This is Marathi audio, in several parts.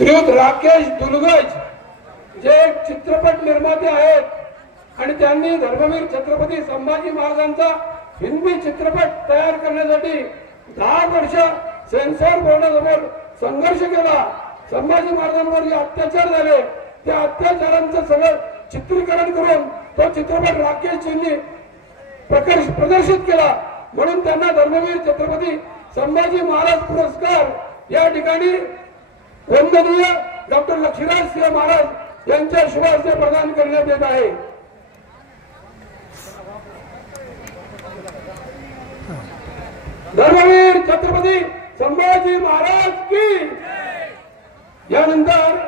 श्रीयुत राकेश दुलगज जे एक चित्रपट निर्माते आहेत आणि त्यांनी धर्मवीर छत्रपती संभाजी महाराजांचा हिंदी चित्रपट तयार करण्यासाठी 10 वर्ष सेन्सॉर बोर्डासमोर संघर्ष केला। संभाजी महाराजांवर जे अत्याचार झाले त्या अत्याचारांचं सगळं चित्रीकरण करून तो चित्रपट राकेशजींनी प्रदर्शित केला, म्हणून त्यांना धर्मवीर छत्रपती संभाजी महाराज पुरस्कार या ठिकाणी वंदनीय डॉक्टर लक्ष्मीराज सिंह महाराज यांच्या शुभ हस्ते प्रदान करण्यात येत आहे। धर्मवीर छत्रपती संभाजी महाराज की। यानंतर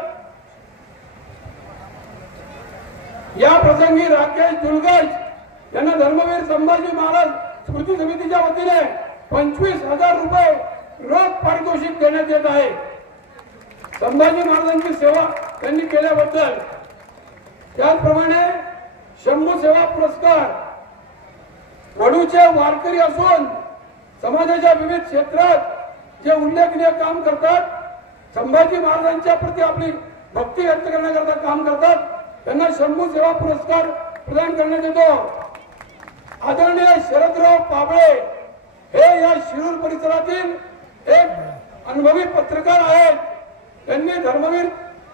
या प्रसंगी राकेश दुलगज यांना धर्मवीर संभाजी महाराज स्मृती समितीच्या वतीने 25,000 रुपये रोख पारितोषिक देण्यात येत आहे। संभाजी महाराजांची सेवा त्यांनी केल्याबद्दल। त्याचप्रमाणे शंभू सेवा पुरस्कार वडूचे वारकरी असून समाजाच्या विविध क्षेत्रात जे उल्लेखनीय काम करतात, संभाजी महाराजांच्या प्रती आपली भक्ती व्यक्त करण्याकरता काम करतात, त्यांना शंभू सेवा पुरस्कार प्रदान करण्यात येतो। आदरणीय शरदराव पाबळे हे या शिरूर परिसरातील एक अनुभवी पत्रकार आहेत। त्यांनी धर्मवीर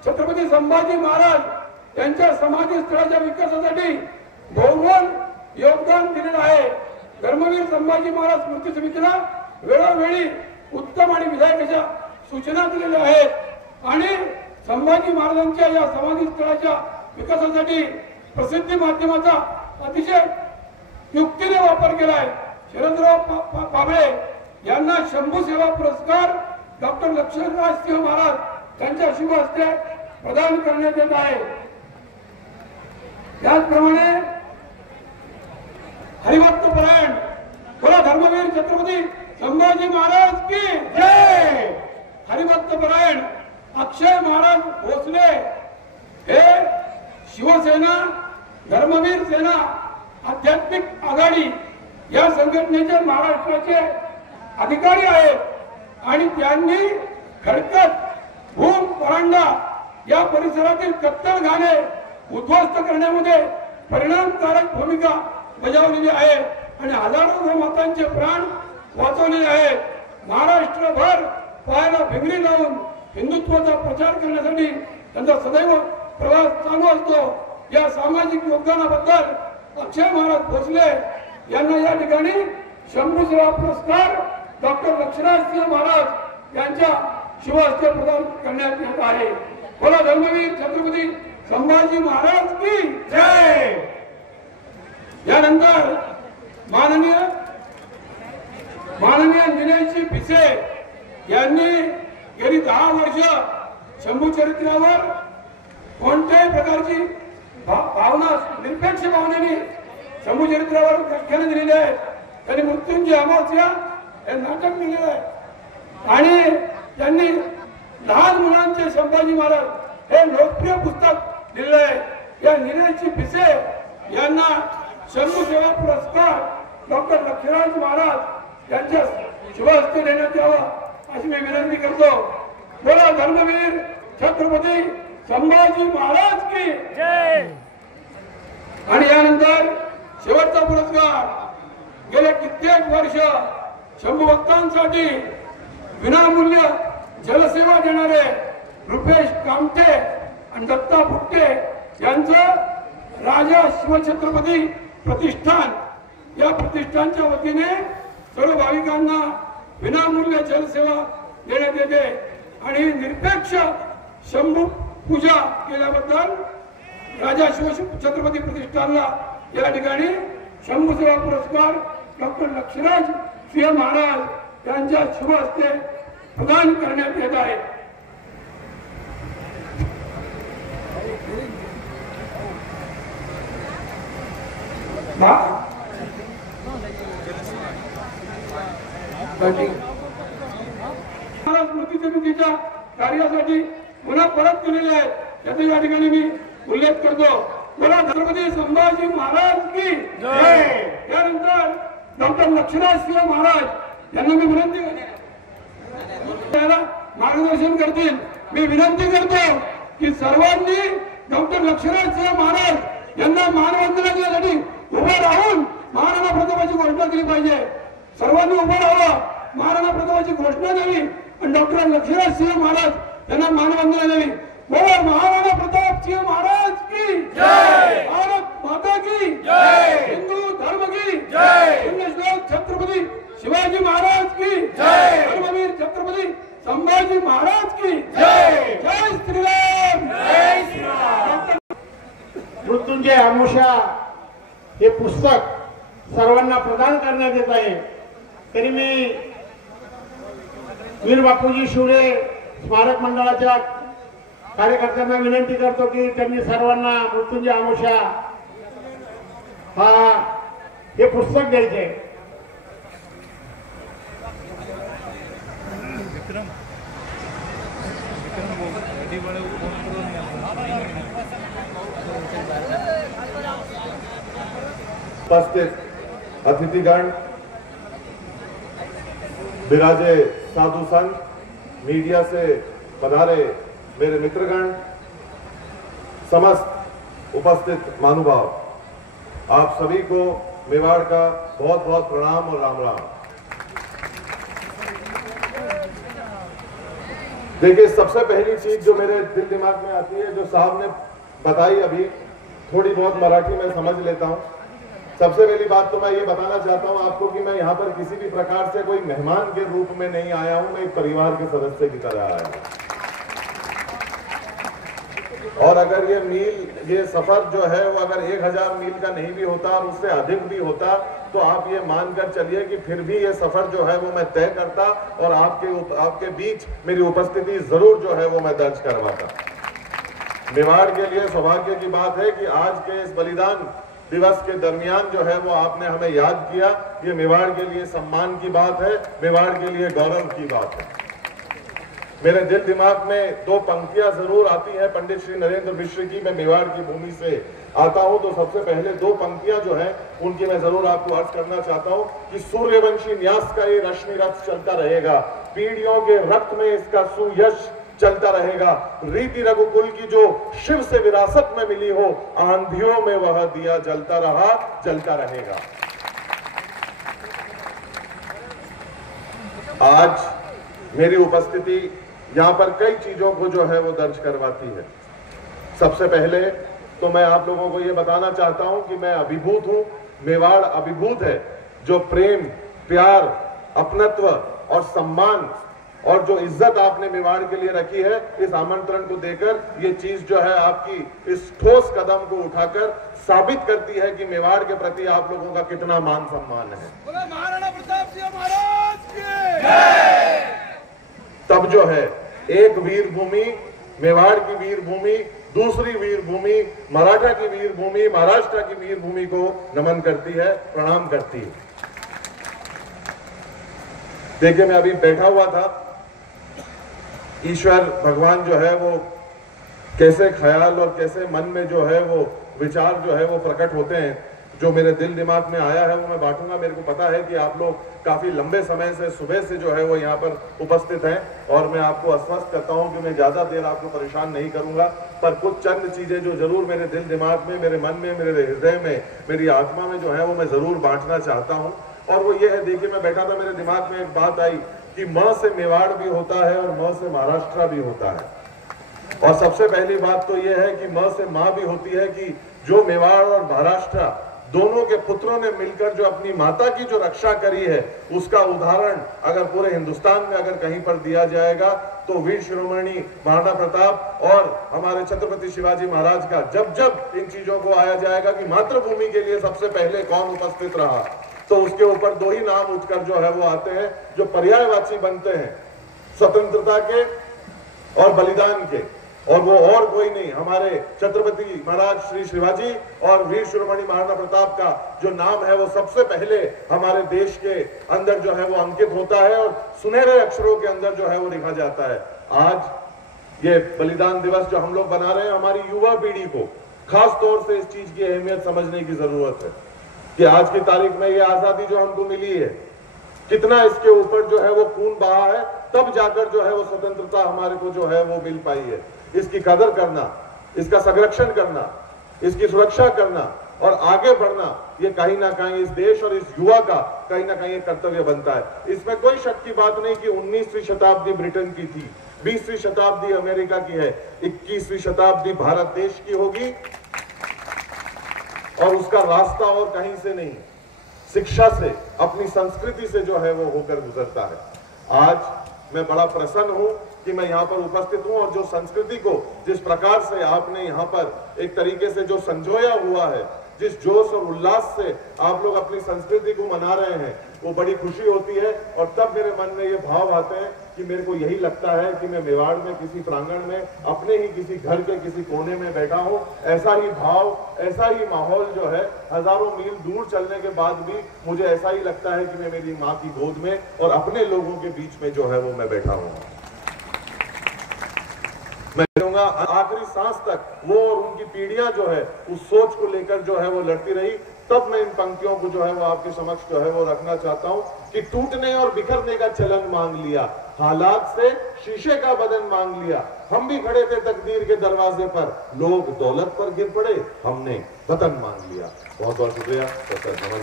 छत्रपती संभाजी महाराज यांच्या समाधी स्थळाच्या विकासासाठी बहुमोल योगदान दिलेलं आहे। धर्मवीर संभाजी महाराज स्मृती समितीला वेळोवेळी उत्तम आणि विधायक अशा सूचना दिलेल्या आहेत आणि संभाजी महाराजांच्या या समाधी स्थळाच्या विकासासाठी प्रसिद्धी माध्यमाचा अतिशय युक्तीने वापर केलाय। शरदराव पाबळे यांना शंभू सेवा पुरस्कार डॉक्टर लक्ष्मीराज सिंह महाराज यांच्या शुभ हस्ते प्रदान करण्यात येत आहे। त्याचप्रमाणे हरिभक्त परायण बोला धर्मवीर छत्रपती संभाजी महाराज की जय। हरिभक्त परायण अक्षय महाराज भोसले हे शिवसेना धर्मवीर सेना आध्यात्मिक आघाडी या संघटनेचे महाराष्ट्राचे अधिकारी आहेत आणि त्यांनी खडकत भूम परांडा या परिसरातील कत्तल घाणे उद्ध्वस्त करण्यामध्ये परिणामकारक भूमिका बजावलेली आहे आणि हजारो गोमातांचे प्राण वाचवलेले आहेत। महाराष्ट्रभर पायाला भिंगरी लावून हिंदुत्वाचा प्रचार करण्यासाठी त्यांचा सदैव प्रवास चालू असतो। या सामाजिक योगदानाबद्दल अक्षय महाराज भोसले यांना या ठिकाणी शंभू सेवा पुरस्कार डॉक्टर लक्ष्मीराज सिंह महाराज यांच्या शुभ हस्ते प्रदान करण्यात येत आहे। बोला धर्मवीर छत्रपती संभाजी महाराज की जय। यानंतर माननीय निलेशजी भिसे यांनी गेली 10 वर्ष शंभू चरित्रावर कोणत्याही प्रकारची भावना निरपेक्ष भावनेने शंभू चरित्रावर व्याख्याने दिलेली आहेत। त्यांनी मृत्यूंची अमावस्या हे नाटक लिहिलेलं आहे आणि त्यांनी लहान मुलांचे संभाजी महाराज हे लोकप्रिय पुस्तक लिहिलं आहे। या निलेशजी भिसे यांना शंभू सेवा पुरस्कार डॉक्टर लक्ष्मीराज महाराज यांच्या शुभ हस्ते देण्यात यावा अशी मी विनंती करतो। बोला धर्मवीर छत्रपती संभाजी महाराज की जय। आणि यानंतर शेवटचा पुरस्कार गेले कित्येक वर्ष शंभू भक्तांसाठी विनामूल्य जलसेवा देणारे रुपेश कामटे आणि दत्ता फुट्टे यांचं राजा शिवछत्रपती प्रतिष्ठान या प्रतिष्ठानच्या वतीने सर्व भाविकांना विनामूल्य जलसेवा देण्यात येते आणि निरपेक्ष शंभू पूजा केल्याबद्दल राजा शिवछत्रपती प्रतिष्ठानला या ठिकाणी शंभू सेवा पुरस्कार डॉक्टर लक्ष्मीराज सिंह महाराज यांच्या शुभ हस्ते प्रदान करण्यात येत आहे। स्मृती समितीच्या कार्यासाठी पुन्हा परत केलेले आहेत त्याचा या ठिकाणी मी उल्लेख करतो। बोला छत्रपती संभाजी महाराज की जय। यानंतर डॉक्टर लक्ष्मीराज सिंह महाराज यांना मी विनंती मार्गदर्शन करतील मी विनंती करतो की सर्वांनी डॉक्टर लक्ष्मण सिंह महाराज यांना मानवंदना देण्यासाठी उभे राहून महाराणा प्रतापाची घोषणा केली पाहिजे। सर्वांनी उभं राहावं, महाराणा प्रतापाची घोषणा द्यावी आणि डॉक्टर लक्ष्मण सिंह महाराज यांना मानवंदना द्यावी। बोलो महाराणा प्रताप सिंह महाराज की जय, भारत माता की जय, हिंदू धर्म की जय, पुण्यश्लोक छत्रपति शिवाजी महाराज की जय, धर्मवीर छत्रपति संभाजी महाराज की जय, जय श्री राम, जय श्री राम। मृत्युंजय अमावस्या हे पुस्तक सर्वांना प्रदान करण्यात येत आहे। तरी मी वीर बापूजी शिवरे स्मारक मंडळाच्या कार्यकर्त्यांना विनंती करतो की त्यांनी सर्वांना मृत्युंजय अमावस्या हे पुस्तक द्यायचे। उपस्थित अतिथिगण, विराजे साधु संत, मीडिया से पधारे मेरे मित्रगण, समस्त उपस्थित महानुभाव, आप सभी को मेवाड़ का बहुत बहुत प्रणाम और राम राम। देखिए, सबसे पहली चीज जो मेरे दिल दिमाग में आती है, जो साहब ने बताई अभी, थोड़ी बहुत मराठी में समझ लेता हूं। सबसे पहली बात तो मैं ये बताना चाहता हूं आपको कि मैं यहाँ पर किसी भी प्रकार से कोई मेहमान के रूप में नहीं आया हूं, मैं एक परिवार के सदस्य की तरह आया हूं। और अगर ये सफर जो है वो अगर 1000 मील का नहीं भी होता और उससे अधिक भी होता, तो आप ये मानकर चलिए कि फिर भी ये सफर जो है वो मैं तय करता और आपके बीच मेरी उपस्थिति जरूर जो है वो मैं दर्ज करवाता। मेवाड़ के लिए सौभाग्य की बात है कि आज के इस बलिदान दिवस के दरमियान जो है वो आपने हमें याद किया। ये मेवाड़ के लिए सम्मान की बात है, मेवाड़ के लिए गौरव की बात है। मेरे दिल दिमाग में दो पंक्तियां जरूर आती हैं पंडित श्री नरेंद्र मिश्र की। मैं मेवाड़ की भूमि से आता हूं, तो सबसे पहले दो पंक्तियां जो हैं उनकी मैं जरूर आपको अर्ज करना चाहता हूं कि सूर्यवंशी न्यास का ये रश्मि रथ चलता रहेगा, पीढ़ियों के रक्त में इसका सुयश चलता रहेगा। रीति रघुकुल की जो शिव से विरासत में मिली हो, आंधियों में वह दिया जलता रहा, जलता रहेगा। आज मेरी उपस्थिति यहाँ पर कई चीजों को जो है वो दर्ज करवाती है। सबसे पहले तो मैं आप लोगों को ये बताना चाहता हूं कि मैं अभिभूत हूं, मेवाड़ अभिभूत है। जो प्रेम, प्यार, अपनत्व और सम्मान और जो इज्जत आपने मेवाड़ के लिए रखी है, इस आमंत्रण को देकर ये चीज जो है आपकी इस ठोस कदम को उठाकर साबित करती है कि मेवाड़ के प्रति आप लोगों का कितना मान सम्मान है। बोलो महाराणा प्रताप सिंह महाराज की जय। तब जो है एक वीर भूमि, मेवाड़ की वीर भूमि, दूसरी वीर भूमि मराठा की वीर भूमि, महाराष्ट्र की वीर भूमि को नमन करती है, प्रणाम करती है। देखिए, मैं अभी बैठा हुआ था, ईश्वर भगवान जो है वो कैसे ख्याल और कैसे मन में जो है वो विचार जो है वो प्रकट होते हैं, जो मेरे दिल दिमाग में आया है वो मैं बांटूंगा। मेरे को पता है कि आप लोग काफी लंबे समय से सुबह से जो है वो यहाँ पर उपस्थित हैं और मैं आपको आश्वस्त करता हूँ कि मैं ज्यादा देर आपको परेशान नहीं करूंगा, पर कुछ चंद चीजें जो जरूर मेरे दिल दिमाग में, मेरे मन में, मेरे हृदय में, मेरी आत्मा में जो है वो मैं जरूर बांटना चाहता हूँ। और वो ये है, देखिए, मैं बैठा था, मेरे दिमाग में एक बात आई कि म से मेवाड़ भी होता है और म से महाराष्ट्र भी होता है। और सबसे पहली बात तो ये है कि म से माँ भी होती है कि जो मेवाड़ और महाराष्ट्र दोनों के पुत्रों ने मिलकर जो अपनी माता की जो रक्षा करी है, उसका उदाहरण अगर पूरे हिंदुस्तान में अगर कहीं पर दिया जाएगा तो वीर शिरोमणि महाराणा प्रताप और हमारे छत्रपति शिवाजी महाराज का जब जब इन चीजों को आया जाएगा कि मातृभूमि के लिए सबसे पहले कौन उपस्थित रहा, तो उसके ऊपर दो ही नाम उठकर जो है वो आते हैं, जो पर्यायवाची बनते हैं, स्वतंत्रता के और बलिदान के। और वो और कोई नहीं, हमारे छत्रपति महाराज श्री शिवाजी और वीर शिरोमणि महाराणा प्रताप का जो नाम है वो सबसे पहले हमारे देश के अंदर जो है वो अंकित होता है और सुनहरे अक्षरों के अंदर जो है वो लिखा जाता है। आज ये बलिदान दिवस जो हम लोग बना रहे हैं, हमारी युवा पीढ़ी को खास तौर से इस चीज की अहमियत समझने की जरूरत है कि आज की तारीख में ये आजादी जो हमको मिली है, कितना इसके ऊपर जो है वो खून बहा है तब जाकर जो है वो स्वतंत्रता हमारे को जो है वो मिल पाई है। इसकी कदर करना, इसका संरक्षण करना, इसकी सुरक्षा करना और आगे बढ़ना, ये कहीं ना कहीं इस देश और इस युवा का कहीं ना कहीं कर्तव्य बनता है। इसमें कोई शक की बात नहीं कि 19वीं शताब्दी ब्रिटेन की थी, 20वीं शताब्दी अमेरिका की है, 21वीं शताब्दी भारत देश की होगी और उसका रास्ता और कहीं से नहीं, शिक्षा से, अपनी संस्कृति से जो है वो होकर गुजरता है। आज मैं बड़ा प्रसन्न हूं कि मैं यहाँ पर उपस्थित हूं और जो संस्कृति को जिस प्रकार से आपने यहाँ पर एक तरीके से जो संजोया हुआ है, जिस जोश और उल्लास से आप लोग अपनी संस्कृति को मना रहे हैं, वो बड़ी खुशी होती है। और तब मेरे मन में ये भाव आते हैं कि मेरे को यही लगता है कि मैं मेवाड़ में किसी प्रांगण में अपने ही किसी घर के किसी कोने में बैठा हूं। ऐसा ही भाव, ऐसा ही माहौल जो है, हजारों मील दूर चलने के बाद भी मुझे ऐसा ही लगता है कि मैं मेरी माँ की गोद में और अपने लोगों के बीच में जो है वो मैं बैठा हूं। मैं कहूंगा आखिरी सांस तक वो और उनकी पीढ़ियां जो है उस सोच को लेकर जो है वो लड़ती रही। तब मैं इन पंक्तियों को जो है वो आपके समक्ष जो है वो रखना चाहता हूं कि टूटने और बिखरने का चलन मांग लिया, हालात से शीशे का बदन मांग लिया। हम भी खड़े थे तकदीर के दरवाजे पर, लोग दौलत पर गिर पड़े, हमने वतन मांग लिया। बहुत बहुत शुक्रिया। नमन।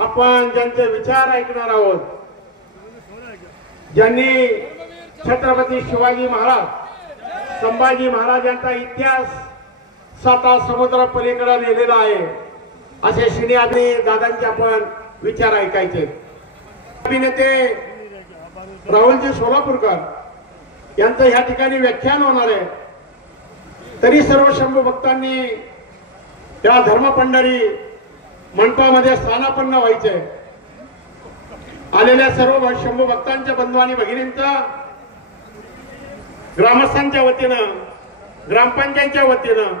आपण ज्यांचे विचार ऐकणार आहोत, ज्यांनी छत्रपती शिवाजी महाराज, संभाजी महाराजांचा इतिहास साता समुद्र पलीकडे नेलेला आहे, असे श्री दादांचे आपण विचार ऐकायचे। अभिनेते राहुलजी सोलापूरकर यांचं ह्या ठिकाणी व्याख्यान होणार आहे। तरी सर्व शंभू भक्तांनी त्या धर्मपंढरी मंडपामध्ये स्थानापन्न व्हायचे। आलेल्या सर्व शंभू भक्तांच्या बंधू आणि भगिनींचा ग्रामस्थांच्या वतीनं, ग्रामपंचायतच्या वतीनं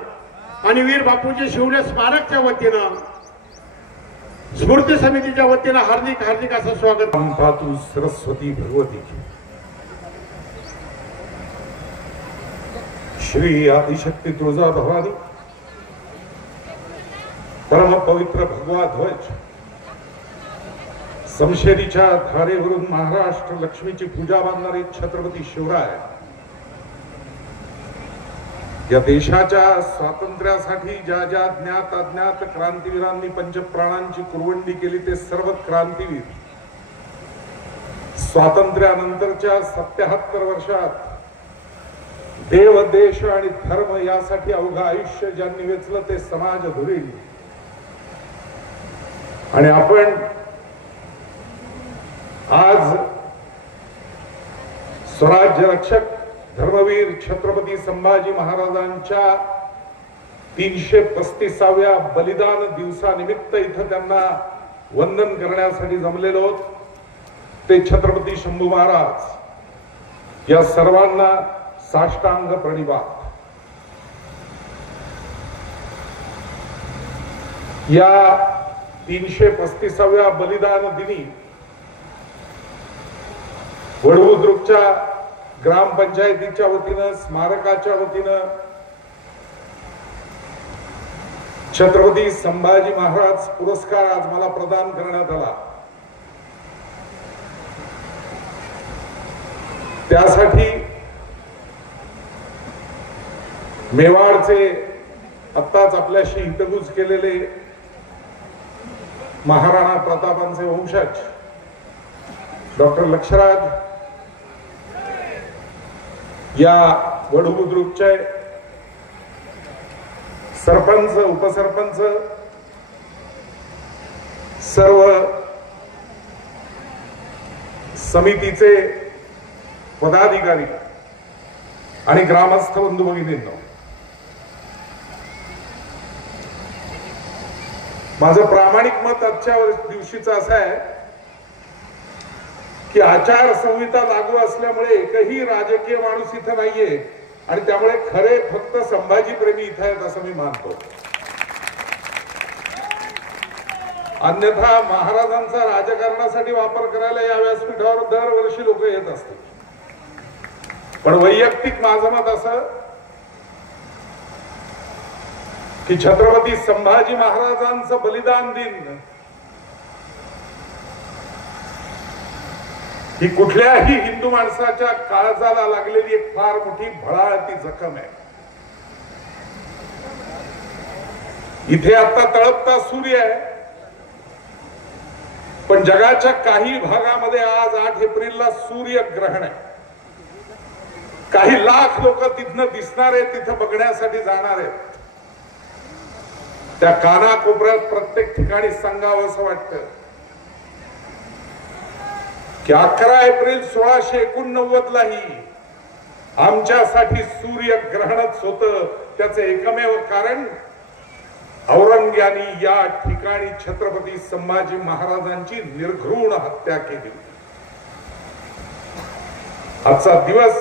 आणि वीर बापूजी शिवरे स्मारकच्या वतीनं, स्मृती समितीच्या वतीनं हार्दिक हार्दिक असं स्वागत। पातु सरस्वती भगवती श्री आदिशक्ती तुळजा भवानी, परम पवित्र भगवा ध्वज, समशेरीच्या धारेवरून महाराष्ट्र लक्ष्मीची पूजा मानणारे छत्रपती शिवराय, या देशाच्या स्वातंत्र्यासाठी ज्या ज्या ज्ञात अज्ञात क्रांतीवीरांनी पंचप्राणांची कुरवंडी केली, ते सर्व क्रांतीवीर स्वातंत्र्यानंतरच्या 77 वर्षात देव, देश आणि धर्म यासाठी अवघं आयुष्य ज्यांनी वेचलं, ते समाज धुरील। आणि आपण आज स्वराज्य रक्षक धर्मवीर छत्रपती संभाजी महाराजांच्या 335व्या बलिदान दिवसानिमित्त इथं त्यांना वंदन करण्यासाठी जमलेलो आहोत। ते छत्रपती शंभू महाराज या सर्वांना साष्टांग प्रणिपात। या 335व्या बलिदान दिनी वडबुद्रुकच्या ग्रामपंचायतीच्या वतीनं, स्मारकाच्या वतीनं छत्रपती संभाजी महाराज पुरस्कार आज मला प्रदान करण्यात आला। त्यासाठी मेवाडचे आत्ताच आपल्याशी हितगुज केलेले महाराणा प्रतापांचे वंशज डॉक्टर लक्षराज, या वडबुद्रुकचे सरपंच, उपसरपंच, सर्व समितीचे पदाधिकारी आणि ग्रामस्थ बंधू भगिनींनो, माझं प्रामाणिक मत आजच्या दिवशीचं असं आहे की आचारसंहिता लागू असल्यामुळे एकही राजकीय माणूस इथं नाहीये आणि त्यामुळे खरे फक्त संभाजी प्रेमी इथं आहेत असं मी मानतो। अन्यथा महाराजांचा राजकारणासाठी वापर करायला या व्यासपीठावर दरवर्षी लोक येत असतात। पण वैयक्तिक माझं मत असं की छत्रपती संभाजी महाराजांचं बलिदान दिन ही कुठल्याही हिंदू माणसाच्या काळजाला लागलेली एक फार मोठी भळाळती जखम आहे. इथे आता तळपता सूर्य आहे, पण जगाच्या काही भागामध्ये आज 8 एप्रिलला सूर्यग्रहण आहे. काही लाख लोक तिथनं दिसणार आहेत, तिथं बघण्यासाठी जाणार आहेत. त्या कानाकोपऱ्यात प्रत्येक ठिकाणी सांगावं असं वाटतं की 11 एप्रिल 1689 लाही आमच्यासाठी सूर्यग्रहणच होतं. त्याचं एकमेव कारण औरंग्याने या ठिकाणी छत्रपती संभाजी महाराजांची निर्घृण हत्या केली. आजचा दिवस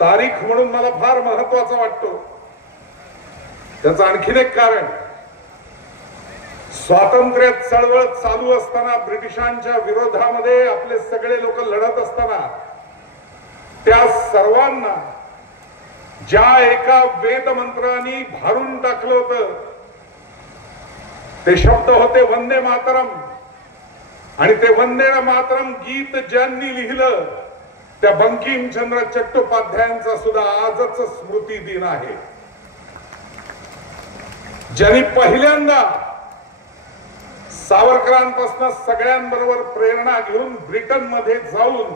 तारीख म्हणून मला फार महत्वाचा वाटतो. त्याचं आणखीन एक कारण, स्वातंत्र्य चळवळ चालू असताना, ब्रिटिशांच्या विरोधामध्ये आपले सगळे लोक लढत असताना, त्या सर्वांना ज्या एका वेद मंत्राने भारून टाकलं होतं ते शब्द होते वंदे मातरम. आणि ते वंदे मातरम गीत ज्यांनी लिहिलं त्या बंकिमचंद्र चट्टोपाध्यायांचा सुद्धा आजच स्मृती दिन आहे. ज्यांनी पहिल्यांदा सावरकरांपासून सगळ्यांबरोबर प्रेरणा घेऊन ब्रिटन मध्ये जाऊन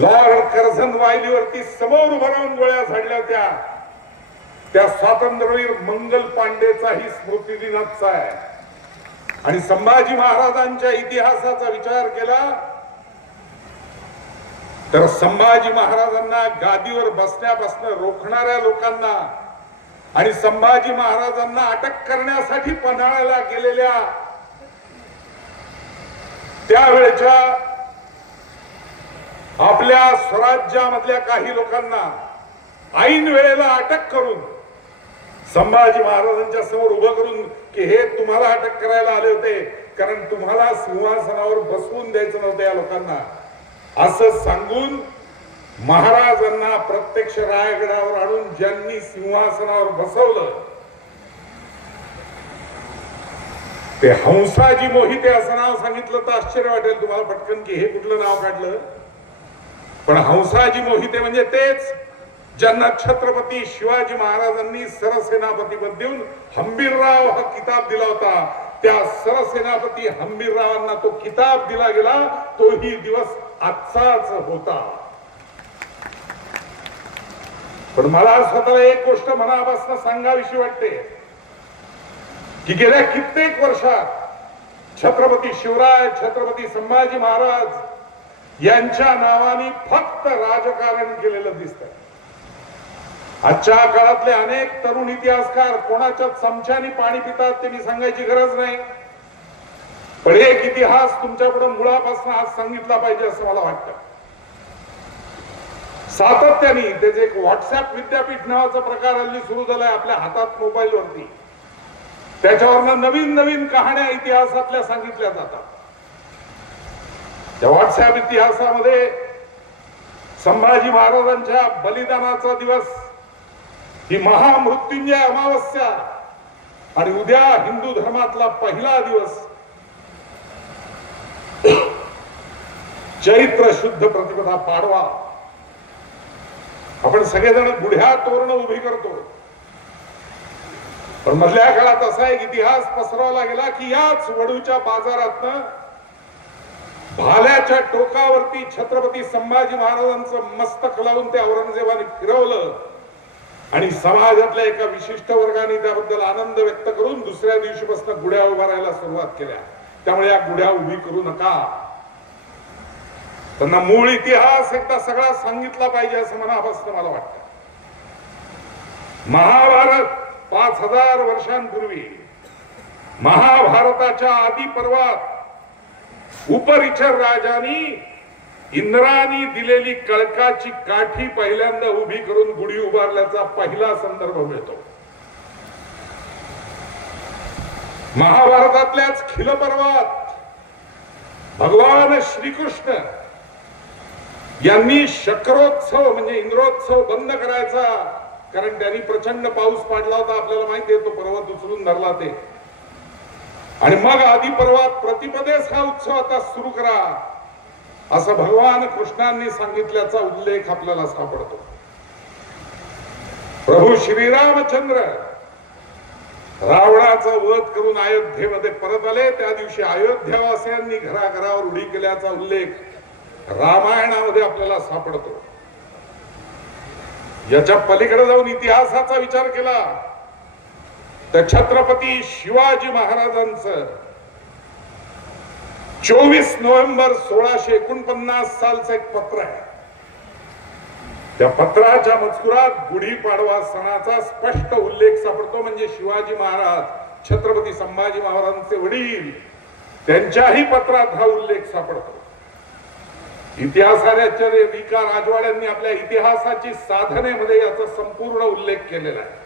लॉर्ड कर्झन वाहिलीवरती समोर उभं राहून गोळ्या झाडल्या होत्या, त्या स्वातंत्र्यवीर मंगल पांडेचाही स्मृती दिनाचा आहे. आणि संभाजी महाराजांच्या इतिहासाचा विचार केला तर संभाजी महाराजांना गादीवर बसण्यापासून रोखणाऱ्या लोकांना आणि संभाजी महाराजांना अटक करण्यासाठी पन्हाळ्याला गेलेल्या त्यावेळेच्या आपल्या स्वराज्यामधल्या काही लोकांना ऐन वेळेला अटक करून संभाजी महाराजांच्या समोर उभं करून की हे तुम्हाला अटक करायला आले होते कारण तुम्हाला सिंहासनावर बसवून द्यायचं नव्हतं या लोकांना, असं सांगून महाराजांना प्रत्यक्ष रायगडावर आणून ज्यांनी सिंहासनावर बसवलं ते हंसाजी मोहिते असं नाव सांगितलं तर आश्चर्य वाटेल तुम्हाला पटकन की हे कुठलं नाव काढलं. पण हंसाजी मोहिते म्हणजे तेच ज्यांना छत्रपती शिवाजी महाराजांनी सरसेनापती पद देऊन हंबीरराव हा किताब दिला होता. त्या सरसेनापती हंबीररावांना तो किताब दिला गेला, तोही दिवस आजचाच होता. पण मला स्वतःला एक गोष्ट मनापासून सांगावीशी वाटते की गेल्या कित्येक वर्षात छत्रपती शिवराय, छत्रपती संभाजी महाराज यांच्या नावाने फक्त राजकारण केलेलं दिसतंय. आजच्या काळातले अनेक तरुण इतिहासकार कोणाच्या चमच्याने पाणी पितात ते मी सांगायची गरज नाही, पण एक इतिहास तुमच्यापुढे मुळापासून आज सांगितला पाहिजे असं मला वाटतं. सातत्याने त्याचे एक व्हॉट्सअप विद्यापीठ नावाचा प्रकार हल्ली सुरू झालाय आपल्या हातात मोबाईलवरती. त्याच्यावरनं नवीन नवीन कहाण्या इतिहासातल्या सांगितल्या जातात. त्या व्हॉट्सअप इतिहासामध्ये संभाजी महाराजांच्या बलिदानाचा दिवस, ही महामृत्युंजय अमावस्या आणि उद्या हिंदू धर्मातला पहिला दिवस चैत्र शुद्ध प्रतिपदा पाडवा, आपण सगळेजण गुढ्या तोरण उभी करतो. पण मधल्या काळात असा एक इतिहास पसरवला गेला की याच वडूच्या बाजारातनं भाल्याच्या टोकावरती छत्रपती संभाजी महाराजांचं मस्तक लावून ते औरंगजेबाने फिरवलं आणि समाजातल्या एका विशिष्ट वर्गाने त्याबद्दल आनंद व्यक्त करून दुसऱ्या दिवशीपासून गुढ्या उभारायला सुरुवात केल्या. त्यामुळे या गुढ्या उभी करू नका. त्यांना मूळ इतिहास एकदा सगळा सांगितला पाहिजे असं मनापासून मला वाटतं. महाभारत 5000 वर्षांपूर्वी महाभारताच्या आदी पर्वात उपरिचर राजांनी इंद्रानी दिलेली कळकाची काठी पहिल्यांदा उभी करून गुढी उभारल्याचा पहिला संदर्भ मिळतो. महाभारतातल्याच खिल पर्वात भगवान श्रीकृष्ण यांनी शक्रोत्सव म्हणजे इंद्रोत्सव बंद करायचा, कारण त्यांनी प्रचंड पाऊस पाडला होता, आपल्याला माहिती आहे, तो पर्वत उचलून धरला ते. आणि मग आदी पर्वात प्रतिपदेस हा उत्सव आता सुरू करा असं भगवान कृष्णांनी सांगितल्याचा उल्लेख आपल्याला सापडतो. प्रभू श्रीरामचंद्र रावणाचा वध करून अयोध्येमध्ये परत आले. त्या दिवशी अयोध्यावासियांनी घराघरावर उडी केल्याचा उल्लेख रामायणामध्ये आपल्याला सापडतो. याच्या पलीकडे जाऊन इतिहासाचा विचार केला तर छत्रपती शिवाजी महाराजांचं 24 नोव्हेंबर 1649 सालचं एक पत्र आहे. त्या पत्राच्या मजकुरात गुढीपाडवा सणाचा स्पष्ट उल्लेख सापडतो. म्हणजे शिवाजी महाराज छत्रपती संभाजी महाराजांचे वडील त्यांच्याही पत्रात हा उल्लेख सापडतो. इतिहासाचार्य विका राजवाड्यांनी आपल्या इतिहासाची साधनेमध्ये याचा संपूर्ण उल्लेख केलेला आहे.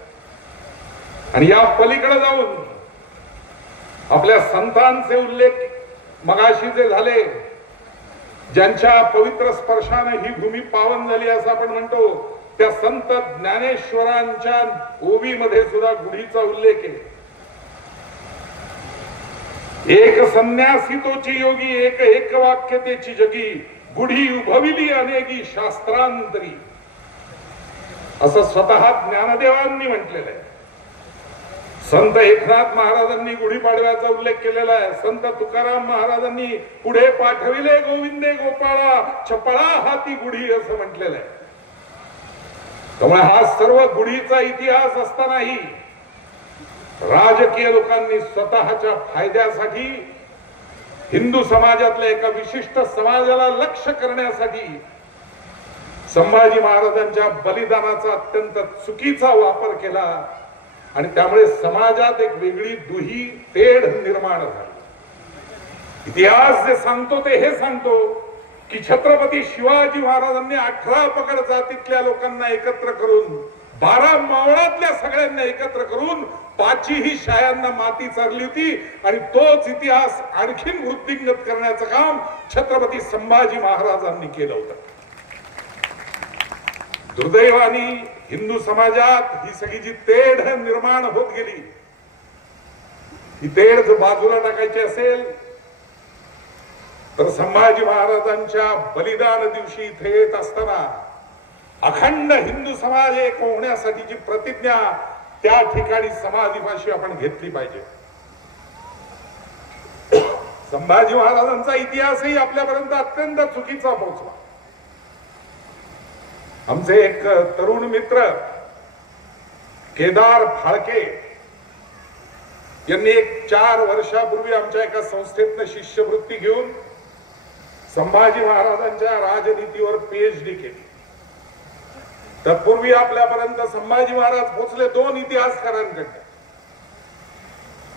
आणि या पलीकडे जाऊन आपल्या संतांचे उल्लेख मगाशी जे झाले, ज्यांच्या पवित्र स्पर्शाने ही भूमी पावन झाली असं आपण म्हणतो, त्या संत ज्ञानेश्वरांच्या ओवीमध्ये सुद्धा गुढीचा उल्लेख आहे. एक संन्यासी तोची योगी, एक एक वाक्यतेची जगी, गुढी उभविली अनेकी शास्त्रांतरी, असं स्वतः ज्ञानदेवांनी म्हटलेलं आहे. संत एकनाथ महाराजांनी गुढीपाडव्याचा उल्लेख केलेला आहे. संत तुकाराम महाराजांनी पुढे पाठविले गोविंदे गोपाळा, चपळा हाती गुढी असं म्हटलेलं आहे. त्यामुळे हा सर्व गुढीचा इतिहास असतानाही राजकीय लोकांनी स्वतःच्या फायद्यासाठी हिंदू समाजातल्या एका विशिष्ट समाजाला लक्ष्य करण्यासाठी संभाजी महाराजांच्या बलिदानाचा अत्यंत चुकीचा वापर केला आणि त्यामुळे समाजात एक वेगळी दुही तेढ निर्माण झाली. इतिहास जे सांगतो ते हे सांगतो की छत्रपती शिवाजी महाराजांनी 18 पगड जातीतल्या लोकांना एकत्र करून, 12 मावळातल्या सगळ्यांना एकत्र करून 5ही शायांना माती चारली होती. आणि तोच इतिहास आणखीन वृद्धिंगत करण्याचं काम छत्रपती संभाजी महाराजांनी केलं होतं. दुर्दैवाने हिंदू समाजात ही सगळी जी तेढ निर्माण होत गेली, ही तेढ जर बाजूला टाकायची असेल तर संभाजी महाराजांच्या बलिदान दिवशी इथे येत असताना अखंड हिंदू समाज एक होण्यासाठीची प्रतिज्ञा त्या ठिकाणी समाधीपाशी आपण घेतली पाहिजे. संभाजी महाराजांचा इतिहासही आपल्यापर्यंत अत्यंत चुकीचा पोहोचला. आमचे एक तरुण मित्र केदार फाळके यांनी एक 4 वर्षापूर्वी आमच्या एका संस्थेतनं शिष्यवृत्ती घेऊन संभाजी महाराजांच्या राजनीतीवर PhD केली. तत्पूर्वी आपल्यापर्यंत संभाजी महाराज पोहोचले 2 इतिहासकारांकडे.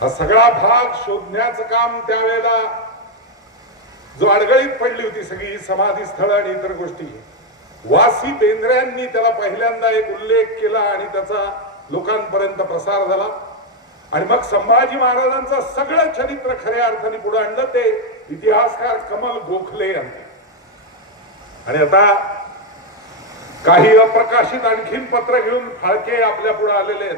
हा सगळा भाग शोधण्याचं काम त्यावेळेला जो अडगळीत पडली होती सगळी समाधी स्थळ आणि इतर गोष्टी, वासी बेंद्र्यांनी त्याला पहिल्यांदा एक उल्लेख केला आणि त्याचा लोकांपर्यंत प्रसार झाला. आणि मग संभाजी महाराजांचं सगळं चरित्र खऱ्या अर्थाने पुढे आणलं ते इतिहासकार कमल गोखले यांनी. आणि आता काही अप्रकाशित आणखीन पत्र घेऊन फाळके आपल्या पुढे आलेले आहेत.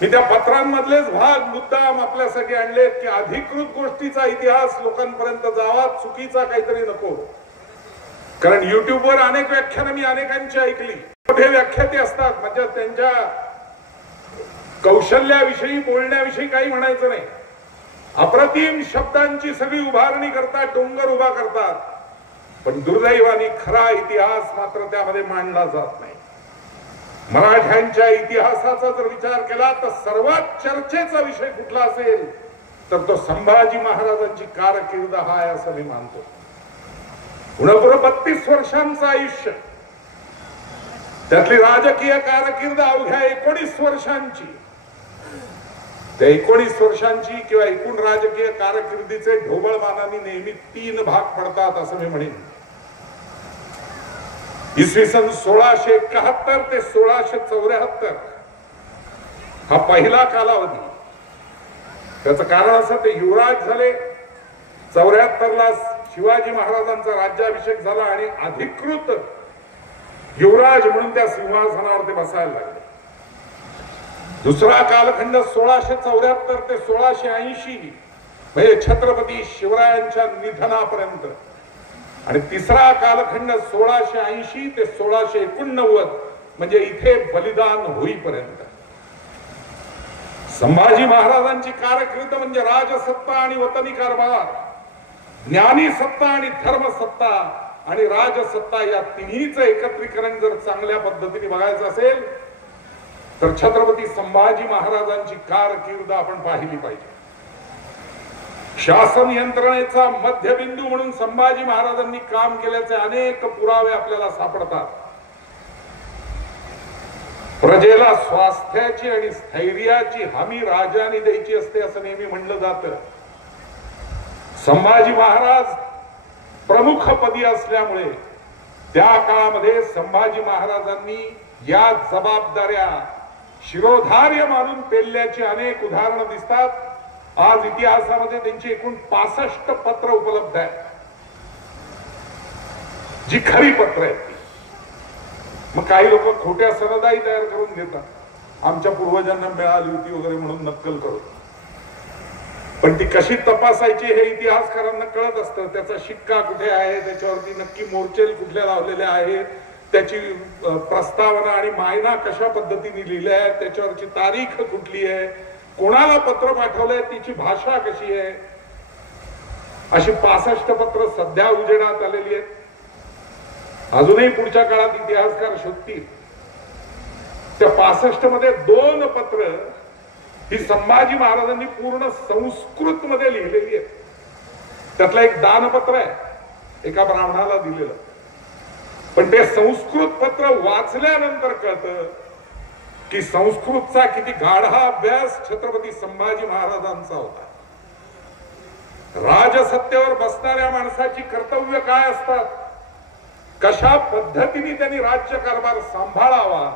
मी त्या पत्रांमधलेच भाग मुद्दाम आपल्यासाठी आणलेत की अधिकृत गोष्टीचा इतिहास लोकांपर्यंत जावा, चुकीचा काहीतरी नको. कारण युट्यूबवर अनेक व्याख्यानं मी अनेकांची ऐकली. मोठे व्याख्याते असतात, म्हणजे त्यांच्या कौशल्याविषयी बोलण्याविषयी काही म्हणायचं नाही. अप्रतिम शब्दांची सगळी उभारणी करतात, डोंगर उभा करतात, पण दुर्दैवाने खरा इतिहास मात्र त्यामध्ये मांडला जात नाही. मराठ्यांच्या इतिहासाचा जर विचार केला तर सर्वात चर्चेचा विषय कुठला असेल तर तो संभाजी महाराजांची कारकीर्द हा आहे असं मी मानतो. पुढे 32 वर्षांचं आयुष्य, त्यातली राजकीय कारकीर्द अवघ्या 19 वर्षांची. त्या 19 वर्षांची किंवा एकूण राजकीय कारकिर्दीचे ढोबळमानाने नेहमी 3 भाग पडतात असं मी म्हणेन. इसवी सन 1671 ते 1674 हा पहिला कालावधी. त्याचं कारण असं, ते युवराज झाले. 74 ला शिवाजी महाराजांचा राज्याभिषेक झाला आणि अधिकृत युवराज म्हणून त्या सिंहासनावर ते बसायला लागले. दुसरा कालखंड 1674 ते 1680 म्हणजे छत्रपती शिवरायांच्या निधनापर्यंत. आणि तिसरा कालखंड 1680 ते 1689 म्हणजे इथे बलिदान होईपर्यंत. संभाजी महाराजांची कारकीर्द म्हणजे राजसत्ता आणि वतनी कारभार, ज्ञानी सत्ता आणि धर्मसत्ता आणि राजसत्ता या तिन्हीचं एकत्रीकरण जर चांगल्या पद्धतीने बघायचं असेल तर छत्रपती संभाजी महाराजांची कारकीर्द आपण पाहिली पाहिजे. शासन यंत्रणेचा मध्यबिंदू म्हणून संभाजी महाराजांनी काम केल्याचे अनेक पुरावे आपल्याला सापडतात. प्रजेला स्वास्थ्याची आणि स्थैर्याची हमी राजाने द्यायची असते असं नेहमी म्हणलं जातं. संभाजी महाराज प्रमुख पदी असल्यामुळे त्या काळामध्ये संभाजी महाराजांनी या जबाबदाऱ्या शिरोधार्य मानून पेलल्याची अनेक उदाहरणं दिसतात. आज इतिहासामध्ये त्यांची एकूण 65 पत्र उपलब्ध आहेत, जी खरी पत्र आहेत. मग काही लोक खोट्या सनदाही तयार करून घेतात, आमच्या पूर्वजांना मिळाली होती वगैरे म्हणून नक्कल करून. पण ती कशी तपासायची हे इतिहासकारांना कळत असतं. त्याचा शिक्का कुठे आहे, त्याच्यावरती नक्की मोर्चेल कुठल्या लावलेल्या आहेत, त्याची प्रस्तावना आणि मायना कशा पद्धतीने लिहिल्या आहेत, त्याच्यावरची तारीख कुठली आहे, कोणाला पत्र पाठवलंय, तिची भाषा कशी आहे, अशी 65 पत्र सध्या उजेडात आलेली आहेत. अजूनही पुढच्या काळात इतिहासकार शोधतील. त्या 65 मध्ये 2 पत्र ही संभाजी महाराजांनी पूर्ण संस्कृत मध्ये लिहिलेली आहेत. त्यातलं एक दानपत्र आहे, एका ब्राह्मणाला दिलेलं. पण ते संस्कृत पत्र वाचल्यानंतर कळतं की संस्कृतचा किती गाढा अभ्यास छत्रपती संभाजी महाराजांचा होता. राजसत्तेवर बसणाऱ्या माणसाची कर्तव्य काय असतात, कशा पद्धतीने त्यांनी राज्यकारभार सांभाळावा,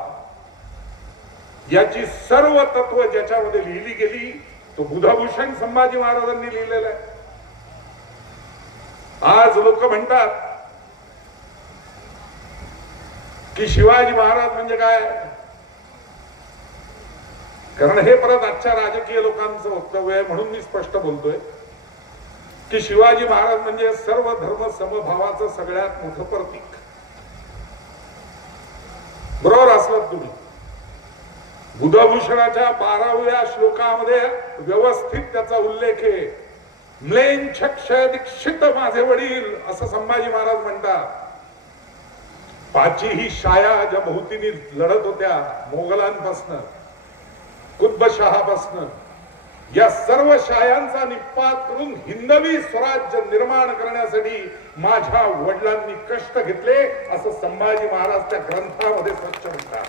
याची सर्व तत्व ज्याच्यामध्ये लिहिली गेली तो बुधभूषण संभाजी महाराजांनी लिहिलेला आहे. आज लोक म्हणतात की शिवाजी महाराज म्हणजे काय, कारण हे परत आजच्या राजकीय लोकांचं वक्तव्य आहे म्हणून मी स्पष्ट बोलतोय की शिवाजी महाराज म्हणजे सर्व धर्म समभावाचं सगळ्यात मोठं प्रतीक. बरोबर असलात तुम्ही. बुधभूषणाच्या 12व्या श्लोकामध्ये व्यवस्थित त्याचा उल्लेख आहे. म्लेच्छक्षय दीक्षित माझे वडील असं संभाजी महाराज म्हणतात. 5ही शाया ज्या भोवतीने लढत होत्या मोगलांपासनं कुतुबशहापासनं, या सर्व शायांचा निपात करून हिंदवी स्वराज्य निर्माण करण्यासाठी माझ्या वडिलांनी कष्ट घेतले असं संभाजी महाराज त्या ग्रंथामध्ये स्वच्छ म्हणतात.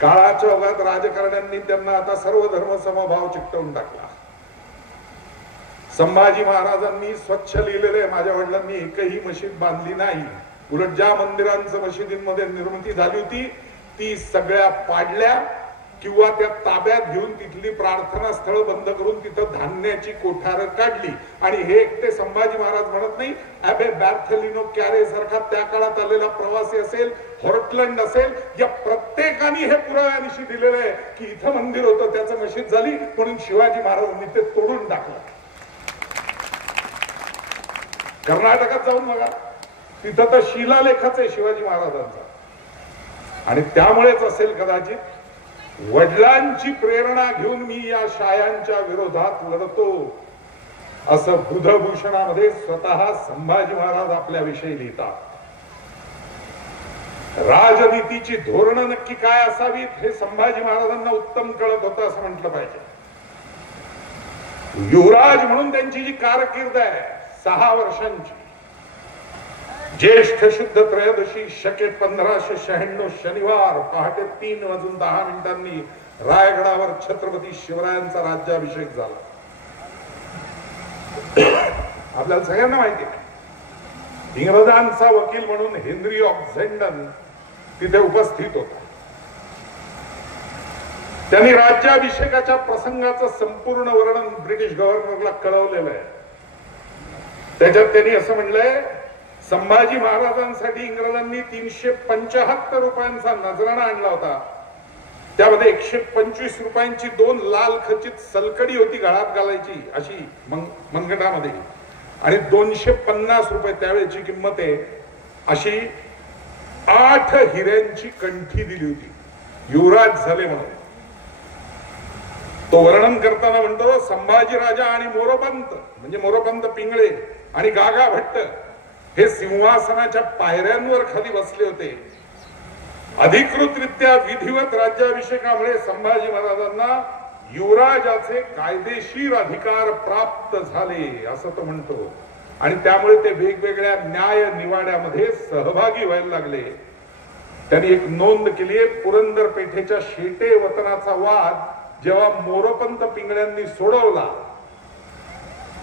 काळाच्या ओघात राजकारण्यांनी त्यांना आता सर्व धर्म समभाव चिकटवून टाकला. संभाजी महाराजांनी स्वच्छ लिहिलेले, माझ्या वडिलांनी एकही मशीद बांधली नाही, उलट ज्या मंदिरांचं मशिदींमध्ये निर्मिती झाली होती ती सगळ्या पाडल्या किंवा त्या ताब्यात घेऊन तिथली प्रार्थना स्थळ बंद करून तिथं धान्याची कोठार काढली. आणि हे एकटे संभाजी महाराज म्हणत नाही, अबे बॅर्थेलिनो कॅरे सारखा त्या काळात आलेला प्रवासी असेल, हॉर्टलंड असेल, या प्रत्येकाने हे पुराव्यानिशी दिलेलं आहे की इथं मंदिर होतं, त्याचं मशीद झाली म्हणून शिवाजी महाराजांनी ते तोडून टाकलं. कर्नाटकात जाऊन बघा, तिथं तर शिलालेखच आहे शिवाजी महाराजांचा. आणि त्यामुळेच असेल कदाचित वडिलांची प्रेरणा घेऊन मी या शायांच्या विरोधात लढतो असं बुधभूषणामध्ये स्वतः संभाजी महाराज आपल्याविषयी लिहितात. राजनीतीची धोरणं नक्की काय असावीत हे संभाजी महाराजांना उत्तम कळत होतं असं म्हटलं पाहिजे. युवराज म्हणून त्यांची जी कारकीर्द आहे 6 वर्षांची, ज्येष्ठ शुद्ध त्रयोदशी शके 1596 शनिवार पहाटे 3:10 रायगडावर छत्रपती शिवरायांचा राज्याभिषेक झाला. आपल्याला सगळ्यांना माहिती आहे, इंग्रजांचा वकील म्हणून हेनरी ऑफ झेंडन तिथे उपस्थित होता. त्यांनी राज्याभिषेकाच्या प्रसंगाचं संपूर्ण वर्णन ब्रिटिश गव्हर्नरला कळवलेलं आहे. त्याच्यात त्यांनी असं म्हणलंय, संभाजी महाराजांसाठी इंग्रजांनी 375 रुपयांचा नजराणा आणला होता. त्यामध्ये 125 रुपयांची 2 लाल खचित सलकडी होती गळ्यात घालायची अशी मनगटामध्ये, आणि 250 रुपये त्यावेळेची किंमत आहे अशी 8 हिऱ्यांची कंठी दिली होती. युवराज झाले म्हणून. तो वर्णन करताना म्हणतो संभाजी राजा आणि मोरोपंत म्हणजे मोरोपंत पिंगळे आणि गागा भट्ट हे सिंहासनाच्या पायऱ्यांवर खाली बसले होते. अधिकृतरित्या विधिवत राज्याभिषेकामुळे संभाजी महाराजांना युवराजाचे कायदेशीर अधिकार प्राप्त झाले असं तो म्हणतो. आणि त्यामुळे ते वेगवेगळ्या न्याय निवाड्यामध्ये सहभागी व्हायला लागले. त्यांनी एक नोंद केली आहे. पुरंदर पेठेच्या शेटे वतनाचा वाद जेव्हा मोरोपंत पिंगळ्यांनी सोडवला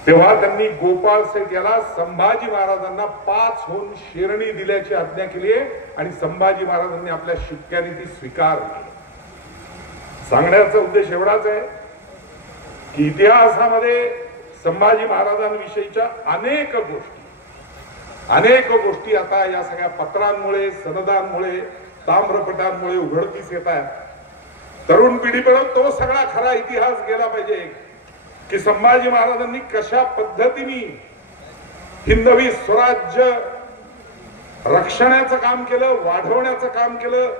तेव्हा त्यांनी गोपाळ शेठ याला संभाजी महाराजांना 5 होऊन शेरणी दिल्याची आज्ञा केली आहे आणि संभाजी महाराजांनी आपल्या शिक्क्याने ती स्वीकारली. सांगण्याचा उद्देश एवढाच आहे की इतिहासामध्ये संभाजी महाराजांविषयीच्या अनेक गोष्टी आता या सगळ्या पत्रांमुळे सनदांमुळे ताम्रपटांमुळे उघडकीस येत आहेत. तरुण पिढीपर्यंत तो सगळा खरा इतिहास गेला पाहिजे की संभाजी महाराजांनी कशा पद्धतीने हिंदवी स्वराज्य रक्षणाचं काम केलं, वाढवण्याचं काम केलं.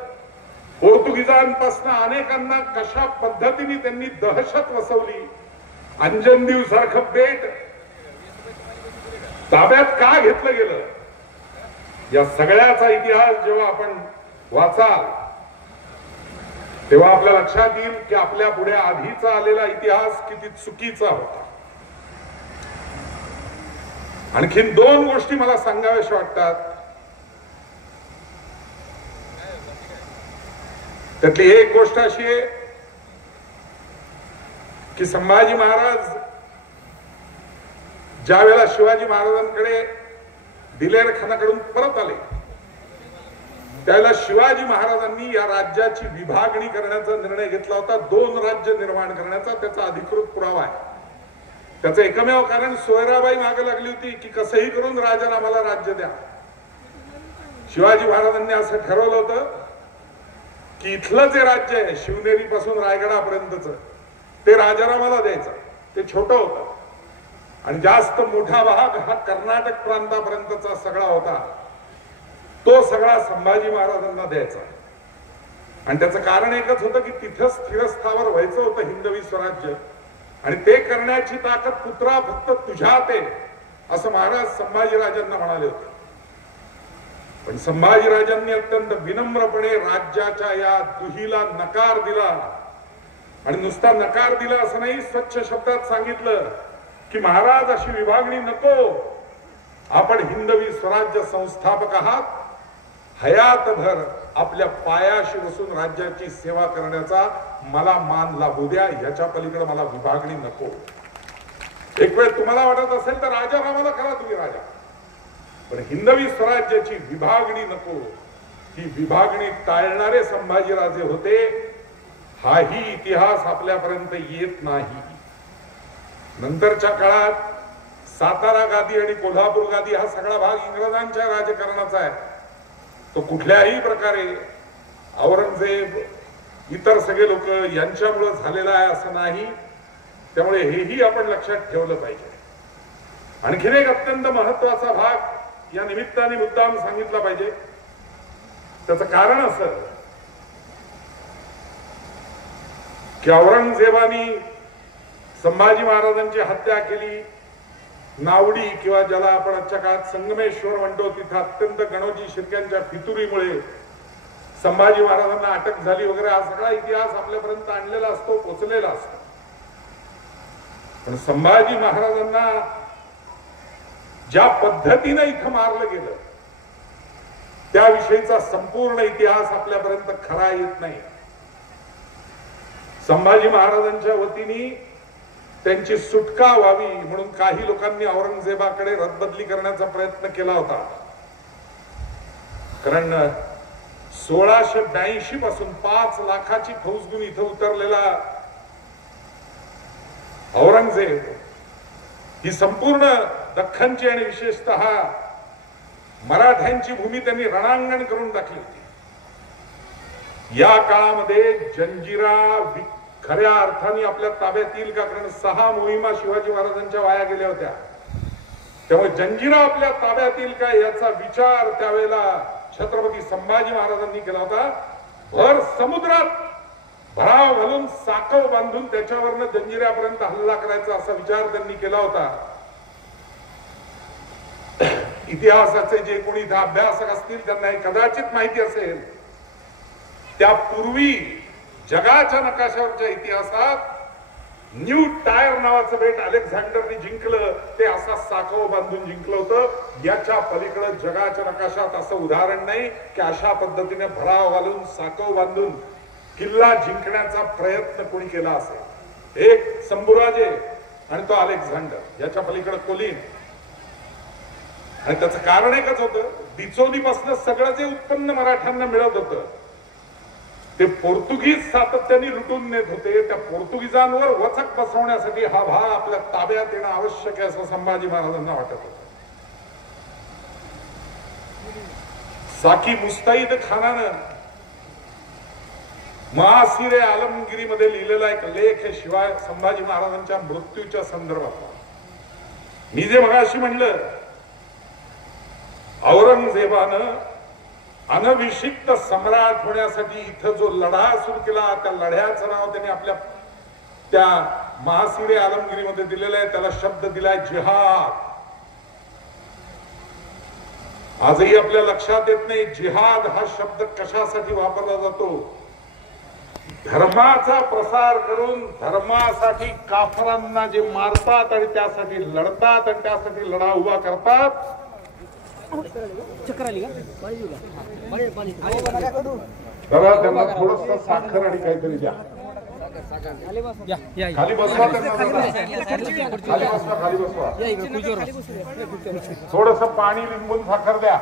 पोर्तुगीजांपासून अनेकांना कशा पद्धतीने त्यांनी दहशत वसवली. अंजनदीव सारखं बेट ताब्यात का घेतलं गेलं या सगळ्याचा इतिहास जेव्हा आपण वाचाल तेव्हा आपल्या लक्षात येईल की आपल्या पुढे आधीचा आलेला इतिहास किती चुकीचा होता. आणखीन 2 गोष्टी मला सांगाव्याशा वाटतात. त्यातली एक गोष्ट अशी आहे की संभाजी महाराज ज्या वेळेला शिवाजी महाराजांकडे दिलेर खानाकडून परत आले त्यावेळेला शिवाजी महाराजांनी या राज्याची विभागणी करण्याचा निर्णय घेतला होता. 2 राज्य निर्माण करण्याचा त्याचा अधिकृत पुरावा आहे. त्याचं एकमेव कारण सोयराबाई मागे लागली होती की कसंही करून राजारामाला राज्य द्या. शिवाजी महाराजांनी असं ठरवलं होतं की इथलं जे राज्य आहे शिवनेरी पासून रायगडापर्यंतच ते राजारामाला द्यायचं. ते छोटं होतं आणि जास्त मोठा भाग हा कर्नाटक प्रांतापर्यंतचा सगळा होता. तो सगळा संभाजी महाराजांना द्यायचा. आणि त्याचं कारण एकच होतं की तिथं स्थिरस्थावर व्हायचं होतं हिंदवी स्वराज्य आणि ते करण्याची ताकद पुत्रा फक्त तुझ्यात आहे असं महाराज संभाजीराजांना म्हणाले होते. पण संभाजीराजांनी अत्यंत विनम्रपणे राज्याच्या या दुहीला नकार दिला. आणि नुसता नकार दिला असं नाही, स्वच्छ शब्दात सांगितलं की महाराज अशी विभागणी नको. आपण हिंदवी स्वराज्य संस्थापक आहात. हयातभर आपल्या पायाशी बसून राज्याची सेवा करण्याचा मला मान लाभू द्या. याच्या पलीकडे मला विभागणी नको. एक वेळ तुम्हाला वाटत असेल तर राजारामाला करा तुम्ही राजा, पण हिंदवी स्वराज्याची विभागणी नको. ही विभागणी टाळणारे संभाजीराजे होते. हाही इतिहास आपल्यापर्यंत येत नाही. नंतरच्या काळात सातारा गादी आणि कोल्हापूर गादी हा सगळा भाग इंग्रजांच्या राजकारणाचा आहे. तो कुठल्याही प्रकारे औरंगजेब इतर सगळे लोक यांच्यामुळे झालेला आहे असं नाही. त्यामुळे हेही आपण लक्षात ठेवलं पाहिजे. आणखीन एक अत्यंत महत्वाचा भाग या निमित्ताने मुद्दाम सांगितला पाहिजे. त्याचं कारण असं की औरंगजेबानी संभाजी महाराजांची हत्या केली. नावडी किंवा ज्याला आपण आजच्या काळात संगमेश्वर म्हणतो तिथं अत्यंत गणोजी शिर्क्यांच्या फितुरीमुळे संभाजी महाराजांना अटक झाली वगैरे हा सगळा इतिहास आपल्यापर्यंत आणलेला असतो, पोचलेला असतो. पण संभाजी महाराजांना ज्या पद्धतीनं इथं मारलं गेलं त्याविषयीचा संपूर्ण इतिहास आपल्यापर्यंत खरा येत नाही. संभाजी महाराजांच्या वतीने त्यांची सुटका व्हावी म्हणून काही लोकांनी औरंगजेबाकडे रदबदली करण्याचा प्रयत्न केला होता. कारण 1682 पासून 5 लाखाची फौज घेऊन इथं उतरलेला औरंगजेब ही संपूर्ण दख्खनची आणि विशेषतः मराठ्यांची भूमी त्यांनी रणांगण करून टाकली होती. या काळामध्ये जंजिरा खऱ्या अर्थाने आपल्या ताब्यात येईल का? कारण 6 मोहिमा शिवाजी महाराजांच्या वाया गेल्या होत्या. त्यामुळे जंजिरा आपल्या ताब्यात येईल काय याचा विचार त्यावेळेला छत्रपती संभाजी महाराजांनी केला होता. भर समुद्रात भराव घालून साखव बांधून त्याच्यावरनं जंजिऱ्यापर्यंत हल्ला करायचा असा विचार त्यांनी केला होता. इतिहासाचे जे कोणी इथं अभ्यासक असतील त्यांना हे कदाचित माहिती असेल. त्यापूर्वी जगाच्या नकाशावरच्या इतिहासात न्यू टायर नावाचं बेट अलेक्झांडरने जिंकलं. ते असा साखव बांधून जिंकलं होतं. याच्या पलीकडे जगाच्या नकाशात असं उदाहरण नाही की अशा पद्धतीने भराव घालून साखव बांधून किल्ला जिंकण्याचा प्रयत्न कोणी केला असेल. एक संभुराजे आणि तो अलेक्झांडर, याच्या पलीकडे कोलिन. आणि त्याचं कारण एकच होतं, बिचोलीपासून सगळं जे उत्पन्न मराठ्यांना मिळत होतं ते पोर्तुगीज सातत्याने लुटून नेत होते. त्या पोर्तुगीजांवर वचक बसवण्यासाठी हा भाग आपल्या ताब्यात येणं आवश्यक आहे असं संभाजी महाराजांना वाटत होतं. साकी मुस्तैद खानानं महासिरे आलमगिरीमध्ये लिहिलेला एक लेख आहे शिवाय संभाजी महाराजांच्या मृत्यूच्या संदर्भात. मी जे मगाशी म्हणलं, औरंगजेबानं अनभिषिक्त सम्राट होण्यासाठी इथं जो लढा सुरू केला, त्या लढ्याचं नाव त्यांनी आपल्या त्या महासिरे आलमगिरीमध्ये दिलेलं आहे. त्याला शब्द दिलाय जिहाद. आजही आपल्या लक्षात येत नाही जिहाद हा शब्द कशासाठी वापरला जातो. धर्माचा प्रसार करून धर्मासाठी काफरांना जे मारतात आणि त्यासाठी लढतात आणि त्यासाठी लढा उभा करतात. दादा त्यांना थोडंसं साखर आणि काहीतरी द्या. खाली बसवा खाली बसवा. थोडस पाणी लिंबून साखर द्या.